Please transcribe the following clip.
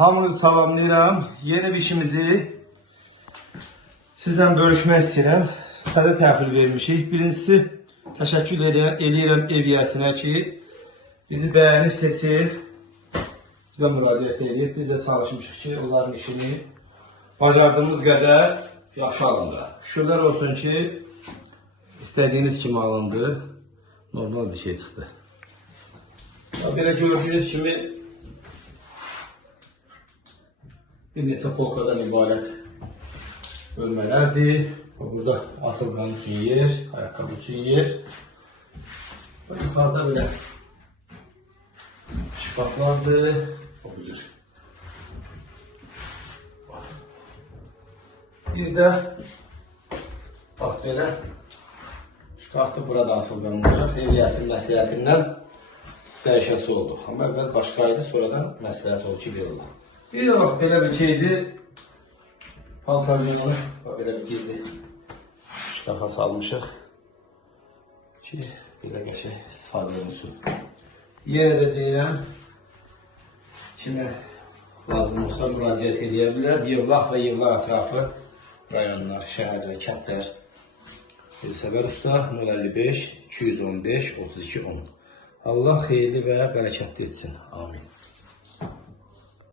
Hamınızı salamlayıram. Yeni bir işimizi sizden bölüşmək istəyirəm. Təzə təhvil vermişik. Birincisi, təşəkkür edirəm ev yəsinə ki, bizi bəyənib, seçib, bizə müraciət edib. Biz də çalışmışıq ki, onların işini bacardığımız qədər yaxşı alındı. Şükürlər olsun ki, istədiyiniz kimi alındı. Normal bir şey çıxdı. Belə gördüyünüz kimi bir neçə polkadan ibarət bölmələrdir. Burada asılqan üçün yer, ayaqqabı üçün yer. Yuxarıda belə şkaflardır. O bu cür. Bir də bax belə şkafda burada asılqan olacaq. Ev yəsinin məsləhətindən dəyişəsi oldu. Amma əvvəl başqaydı, sonradan məsləhət oldu ki, belə olur. Bir də bax belə bir şeydir. Paltarcığını belə bir gizli şkafa salmışıq ki, belə qəşəng istifadə olunsun. Yenə də deyirəm, kimə lazım olsa müraciət edə bilər. Yevlax və Yevlax ətrafı rayonlar, şəhərlər, kəndlər. Elsəvər Usta 055 215 32 10. Allah xeyirli və bərəkətli etsin. Amin.